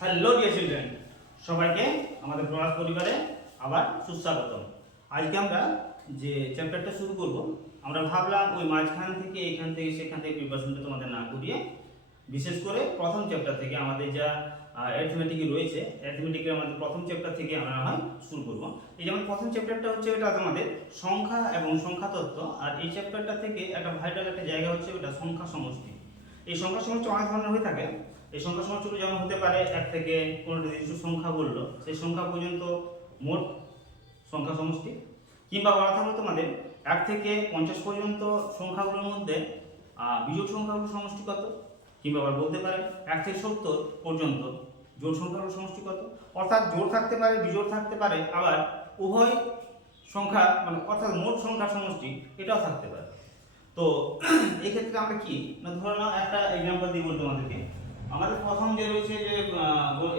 Hello dear children, সবাইকে আমাদের class পরিবারে আবার সুস্বাগতম। আজকে আমরা যে চ্যাপ্টারটা শুরু করব, আমরা ভাবলাম ওই মাঝখান থেকে এখান থেকে সেখান থেকে প্রিপারেশনটা তোমাদের না করিয়ে বিশেষ করে প্রথম চ্যাপ্টার থেকে আমাদের যা অ্যারিথমেটিক রয়েছে, অ্যারিথমেটিকের আমাদের প্রথম চ্যাপ্টার থেকে আমরা হয় শুরু করব। এই যেমন প্রথম চ্যাপ্টারটা হচ্ছে এটা তোমাদের সংখ্যা এবং সংখ্যা তত্ত্ব, আর এই চ্যাপ্টারটা থেকে একটা ভাইটাল একটা জায়গা হচ্ছে ওটা সংখ্যা সমষ্টি। এই সংখ্যা সমষ্টি অনেক ধরনের হয়ে থাকে। এই সংখ্যা সমষ্টিগুলো যেমন হতে পারে এক থেকে কোনো নির্দিষ্ট সংখ্যা বললো সেই সংখ্যা পর্যন্ত মোট সংখ্যা সমষ্টি, কিংবা বলা থাকলো তোমাদের 1 থেকে 50 পর্যন্ত সংখ্যাগুলোর মধ্যে বিজোড় সংখ্যাগুলোর সমষ্টি কত, কিংবা আবার বলতে পারে 1 থেকে 70 পর্যন্ত জোড় সংখ্যাগুলোর সমষ্টি কত। অর্থাৎ জোড় থাকতে পারে, বিজোড় থাকতে পারে, আবার উভয় সংখ্যা মানে অর্থাৎ মোট সংখ্যার সমষ্টি এটাও থাকতে পারে। তো এই ক্ষেত্রে আমরা কি না, ধরে নাও একটা এক্সাম্পল দিই বলতে তোমাদেরকে। আমাদের প্রথম যে রয়েছে যে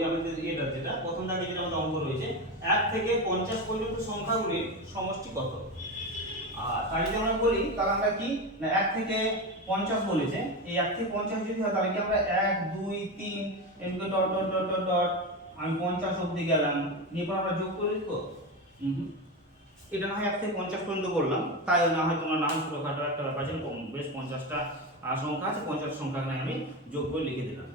আমাদের এটা যেটা প্রথম দাগে যেটা আমাদের অঙ্ক রয়েছে 1 থেকে 50 পর্যন্ত সংখ্যাগুলির সমষ্টি কত। আর তাই যদি আমরা বলি তাহলে আমরা কি না 1 থেকে 50 বলেছে, এই 1 থেকে 50 যদি হয় তাহলে কি আমরা 1 2 3 এমকে dot dot dot dot dot আমি 50 অবধি গেলাম, নিয়ে আমরা যোগ করে লিখবো। এটা না হয় 1 থেকে 50 পর্যন্ত করলাম, তাই না হয় তোমরা না হয় ছোটখাটো একটা ব্যাপার আছে, বেশ 50টা সংখ্যা আছে, 50 সংখ্যা আমি যোগ করে লিখে দিলাম।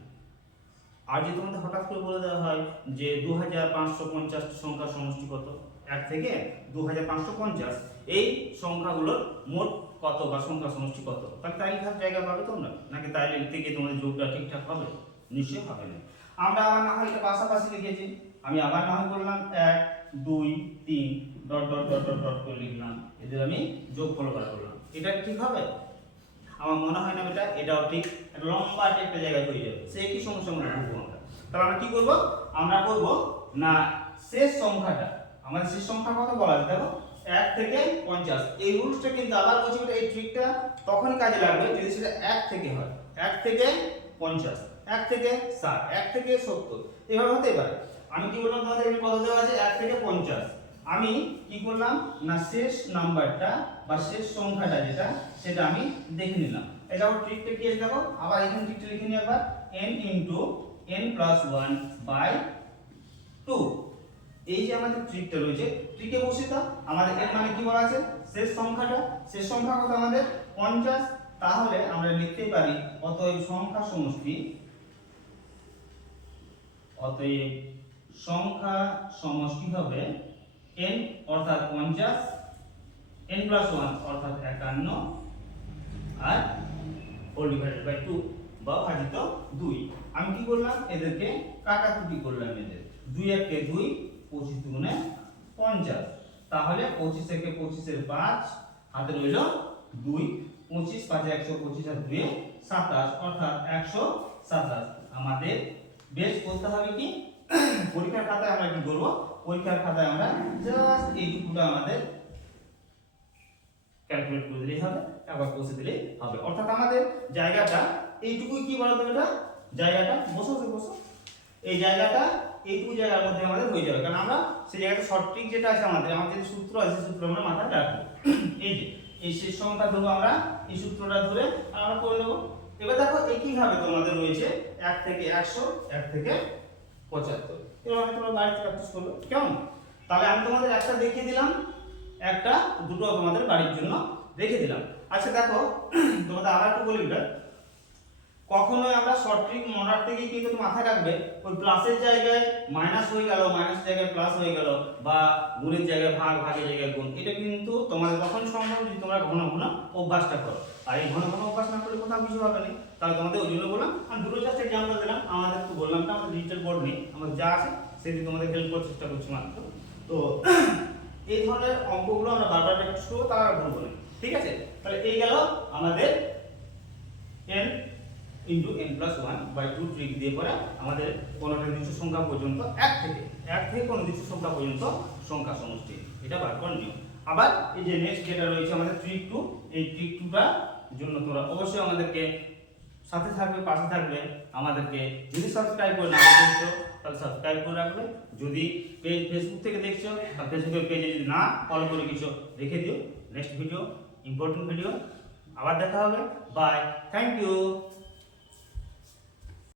আর যদি তোমাদের হঠাৎ করে বলে দেওয়া হয় যে 2550 সংখ্যার সমষ্টি কত, 1 থেকে 2550 এই সংখ্যাগুলোর মোট কত বা সংখ্যা সমষ্টি কত, তাহলে তাই লেখার জায়গা পাবে তোমরা, নাকি তাই লিখতে গিয়ে তোমাদের যোগটা ঠিকঠাক হবে? নিশ্চয়ই হবে না। আমরা আবার না হয় এটা পাশাপাশি লিখেছি, আমি আবার না হয় বললাম 1 2 3 dot dot dot dot dot করে লিখলাম, এদের আমি যোগফল বার করলাম। এটা ঠিক হবে? আমার মনে হয় না এটাও ঠিক লম্বা একটা জায়গায় হয়ে যাবে, সে কি সমস্যা মনে করবো আমরা। তাহলে আমরা কি করব, আমরা করব না শেষ সংখ্যাটা, আমাদের শেষ সংখ্যা কত বলা আছে দেখো 1 থেকে 50। এই রুলসটা কিন্তু আবার বলছি এই ট্রিকটা তখনই কাজে লাগবে যদি সেটা 1 থেকে হয়, 1 থেকে 50, 1 থেকে 60, 1 থেকে 70 এভাবে হতে পারে। আমি কি বললাম তোমাদের এখানে কত দেওয়া আছে 1 থেকে 50, আমি কি করলাম না শেষ নাম্বারটা বা শেষ সংখ্যাটা যেটা সেটা আমি দেখে নিলাম। এটা ট্রিকটা কি আছে দেখো, আবার এখানে ট্রিকটা লিখে নিই একবার, n * n + 1 / 2। এই যে আমাদের ট্রিকটা রয়েছে, ট্রিকে বসে তো আমাদের n মানে কি বলা আছে শেষ সংখ্যাটা, শেষ সংখ্যা কত আমাদের 50, তাহলে আমরা লিখতে পারি অতএব সংখ্যা সমষ্টি হবে n অর্থাৎ 50, n + 1 অর্থাৎ 51 আর /2 বা ভাজিত 2। আমি কি করলাম এদেরকে কাটাকুটি করলাম, এদের 2 1 কে 2, 25 দুগুণে 50, তাহলে 25 থেকে 25 এর 5 হাতে রইল 2, 25 5 125 আর 2 27 অর্থাৎ 127। আমাদের বেশ করতে হবে কি পরীক্ষার খাতায় আমরা কি করব, পরীক্ষার খাতায় আমরা জাস্ট এইটুকুটা আমাদের ক্যালকুলেট করে দিলেই হবে, একবার বসে দিলেই হবে। অর্থাৎ আমাদের জায়গাটা এইটুকুই কি বলা যাবে, এটা জায়গাটা বসো এই জায়গাটা এইটুকু জায়গার মধ্যে আমাদের হয়ে যাবে, কারণ আমরা সেই জায়গাটা শর্ট ট্রিক যেটা আছে আমাদের যে সূত্র আছে সেই সূত্র আমরা মাথায় রাখবো। এই যে এই শেষ সংখ্যা ধরবো আমরা, এই সূত্রটা ধরে আমরা করে নেব। এবার দেখো একইভাবে তোমাদের রয়েছে 1 থেকে 100, 1 থেকে 75। এবার তোমরা বাড়িতে প্র্যাকটিস করবে কেমন। তাহলে আমি তোমাদের একটা দেখিয়ে দিলাম, একটা দুটো তোমাদের বাড়ির জন্য রেখে দিলাম। আচ্ছা দেখো তোমাদের আবার একটু বলি, কখনোই আমরা শর্ট ট্রিক মনে রাখতে গিয়ে কিন্তু মাথায় রাখবে ওই প্লাসের জায়গায় মাইনাস হয়ে গেল, মাইনাসের জায়গায় প্লাস হয়ে গেল, বা গুণের জায়গায় ভাগ, ভাগের জায়গায় গুণ, এটা কিন্তু তোমাদের তখন সম্ভব যদি তোমরা ঘন ঘন অভ্যাসটা করো। আর এই ঘন ঘন অভ্যাস না করলে কোথাও কিছু হবে না। তাহলে তোমাদের ওই জন্য বললাম, আমি দুটো জাস্ট এক্সাম্পল দিলাম, আমাদের তো বললাম না আমাদের ডিজিটাল বোর্ড নেই, আমাদের যা আছে সেটি তোমাদের হেল্প করার চেষ্টা করছি মাত্র। তো এই ধরনের অঙ্কগুলো আমরা বারবার প্র্যাকটিস করবো, তারা ভুলবো না, ঠিক আছে। তাহলে এই গেল আমাদের n * n + 1/2 ট্রিক দিয়ে পরে আমাদের কোনো নির্দিষ্ট সংখ্যা পর্যন্ত 1 থেকে কোনো নির্দিষ্ট সংখ্যা পর্যন্ত সংখ্যা সমষ্টি এটা বার করার নিয়ম। আবার এই যে নেক্সট যেটা রয়েছে আমাদের ট্রিক 2, এই ট্রিক 2টার জন্য তোমরা অবশ্যই আমাদেরকে সাথে থাকবে, পাশে থাকবে। আমাদেরকে যদি সাবস্ক্রাইব করে না করছো তাহলে সাবস্ক্রাইব করে রাখবে। যদি ফেসবুক থেকে দেখছো তাহলে ফেসবুকের পেজে যদি না ফলো করে কিছু রেখে দিও। নেক্সট ভিডিও ইম্পর্টেন্ট ভিডিও আবার দেখা হবে। Bye, thank you.